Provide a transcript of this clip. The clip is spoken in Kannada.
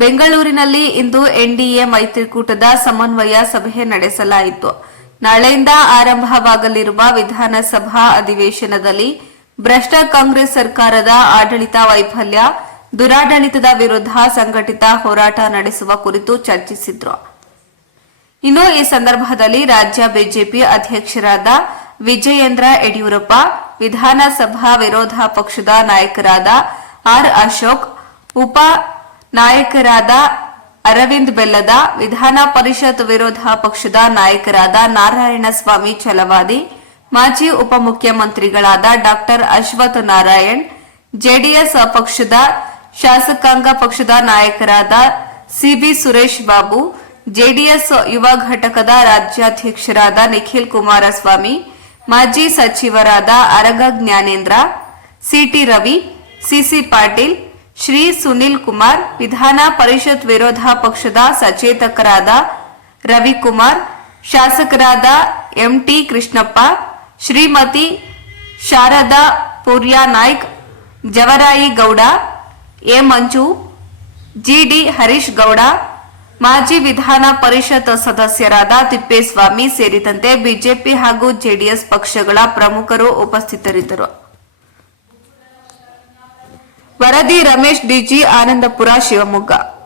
ಬೆಂಗಳೂರಿನಲ್ಲಿ ಇಂದು ಎನ್ಡಿಎ ಮೈತ್ರಿಕೂಟದ ಸಮನ್ವಯ ಸಭೆ ನಡೆಸಲಾಯಿತು. ನಾಳೆಯಿಂದ ಆರಂಭವಾಗಲಿರುವ ವಿಧಾನಸಭಾ ಅಧಿವೇಶನದಲ್ಲಿ ಭ್ರಷ್ಟ ಕಾಂಗ್ರೆಸ್ ಸರ್ಕಾರದ ಆಡಳಿತ ವೈಫಲ್ಯ, ದುರಾಡಳಿತದ ವಿರುದ್ಧ ಸಂಘಟಿತ ಹೋರಾಟ ನಡೆಸುವ ಕುರಿತು ಚರ್ಚಿಸಿದ್ರು. ಇನ್ನು ಈ ಸಂದರ್ಭದಲ್ಲಿ ರಾಜ್ಯ ಬಿಜೆಪಿ ಅಧ್ಯಕ್ಷರಾದ ವಿಜಯೇಂದ್ರ ಯಡಿಯೂರಪ್ಪ, ವಿಧಾನಸಭಾ ವಿರೋಧ ಪಕ್ಷದ ನಾಯಕರಾದ ಆರ್ ಅಶೋಕ್, ಉಪ ನಾಯಕರಾದ ಅರವಿಂದ್ ಬೆಲ್ಲದ, ವಿಧಾನ ಪರಿಷತ್ ವಿರೋಧ ಪಕ್ಷದ ನಾಯಕರಾದ ನಾರಾಯಣಸ್ವಾಮಿ ಛಲವಾದಿ, ಮಾಜಿ ಉಪಮುಖ್ಯಮಂತ್ರಿಗಳಾದ ಡಾ ಅಶ್ವಥ್ ನಾರಾಯಣ್, ಜೆಡಿಎಸ್ ಪಕ್ಷದ ಶಾಸಕಾಂಗ ಪಕ್ಷದ ನಾಯಕರಾದ ಸಿಬಿ ಸುರೇಶ್ ಬಾಬು, ಜೆಡಿಎಸ್ ಯುವ ಘಟಕದ ರಾಜ್ಯಾಧ್ಯಕ್ಷರಾದ ನಿಖಿಲ್ ಕುಮಾರಸ್ವಾಮಿ, ಮಾಜಿ ಸಚಿವರಾದ ಅರಗ ಜ್ಞಾನೇಂದ್ರ, ಸಿಟಿ ರವಿ, ಸಿಸಿ ಪಾಟೀಲ್, ಶ್ರೀ ಸುನಿಲ್ ಕುಮಾರ್, ವಿಧಾನ ಪರಿಷತ್ ವಿರೋಧ ಪಕ್ಷದ ಸಚೇತಕರಾದ ರವಿಕುಮಾರ್, ಶಾಸಕರಾದ ಎಂಟಿ ಕೃಷ್ಣಪ್ಪ, ಶ್ರೀಮತಿ ಶಾರದಾ ಪೂರ್ಯ ನಾಯ್ಕ್, ಜವರಾಯಿ ಗೌಡ, ಎ ಮಂಜು, ಜಿಡಿ ಹರೀಶ್ ಗೌಡ, ಮಾಜಿ ವಿಧಾನ ಪರಿಷತ್ ಸದಸ್ಯರಾದ ತಿಪ್ಪೇಸ್ವಾಮಿ ಸೇರಿದಂತೆ ಬಿಜೆಪಿ ಹಾಗೂ ಜೆಡಿಎಸ್ ಪಕ್ಷಗಳ ಪ್ರಮುಖರು ಉಪಸ್ಥಿತರಿದ್ದರು. ವರದಿ ರಮೇಶ್ ಡಿಜಿ, ಆನಂದಪುರ, ಶಿವಮೊಗ್ಗ.